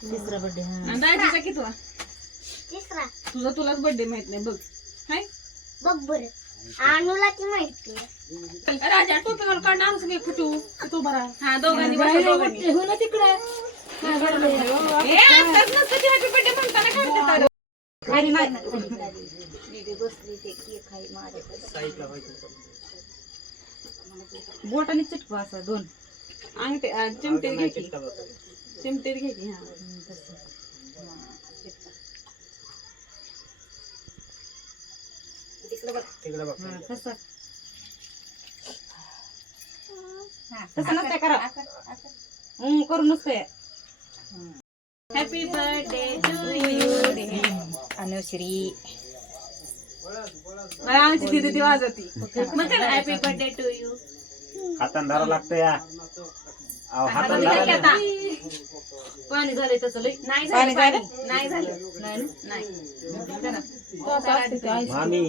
तिसरा बर्थडे. आणि दाजीचा कितवा? तिसरा. तुझा तुलाच बर्थडे माहित नाही बघ. हाय बघ बरं. अनुला ती माहिती. राजा टोपी मला काढ ना सगळे कुठू बरा. हा दोघांनी बसा दोघांनी. हो ना तिकडे आताच नसतं ते हॅपी बर्थडे म्हणताना काढतात. खाली नाही बसली ते केक खाई माझ्याकडे बोटाने चिटकू असं दोन अंगठे चिमटे घे की. चिमटे घे की. हा तसं नसतंय करा करू नसतंय. Happy birthday to you Anushree आमची दिदी ती वाजवती. मग हॅपी बर्थडे टू यू. हातान धरा लागतं या. हातान पाणी झालंय त्याचं लई नाही पाणी झालं झालं नाही झालं नाही नाही. मामी